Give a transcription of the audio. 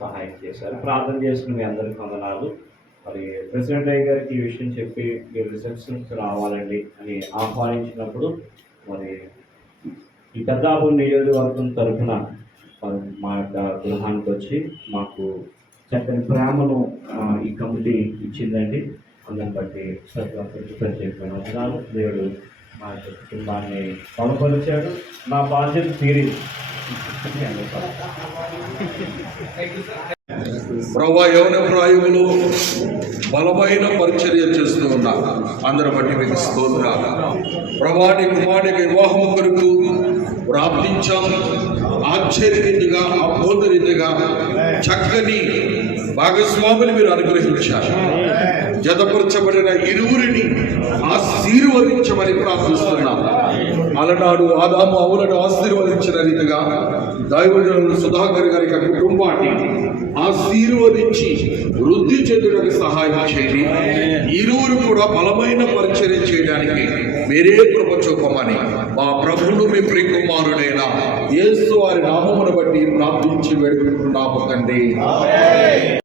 సహాయం చేశారు. ప్రార్థన చేసిన మీ అందరికీ వందనాలు. మరి ప్రెసిడెంట్ అయ్య గారికి ఈ విషయం చెప్పి మీరు రిసెప్షన్కి రావాలండి అని ఆహ్వానించినప్పుడు మరి ఈ పెద్దాపూర్ నియోజకవర్గం తరఫున మా యొక్క గృహానికి వచ్చి మాకు చక్కని ప్రేమను ఈ కమిటీ ఇచ్చిందండి. అందుని బట్టి ప్రత్యేకమైన వందనాలు. దేవుడు మా యొక్క కుటుంబాన్ని బలపరిచాడు. నా బాధ్యత తీరింది. ప్రభా యవన ప్రాయములు బలమైన పరిచర్య చేస్తూ ఉన్నా అందరి బట్టి మీకు స్తోత్రాలు. ప్రభా నీ కుమారుడికి వివాహం కొరకు ప్రార్థించాం. ఆశ్చర్యరీతిగా అబోధరీతిగా చక్కని భాగస్వాములు మీరు అనుగ్రహించారు. జతపరచబడిన ఇరువురిని ఆశీర్వదించమని ప్రార్థిస్తున్నాం. అలనాడు ఆదాము అవులను ఆశీర్వదించిన రీతిగా దైవజనులు సుధాకర్ గారి కుటుంబాన్ని ఆశీర్వదించి వృద్ధి చెందుటకు సహాయం చేయండి. ఇరువురు కూడా బలమైన పరిచర్య చేయడానికి మీరే కృప చూపమని మా ప్రభువును మీ ప్రియకుమారుడైన యేసు వారి నామమును బట్టి ప్రార్థించి వేడుకుంటున్నాము తండ్రి.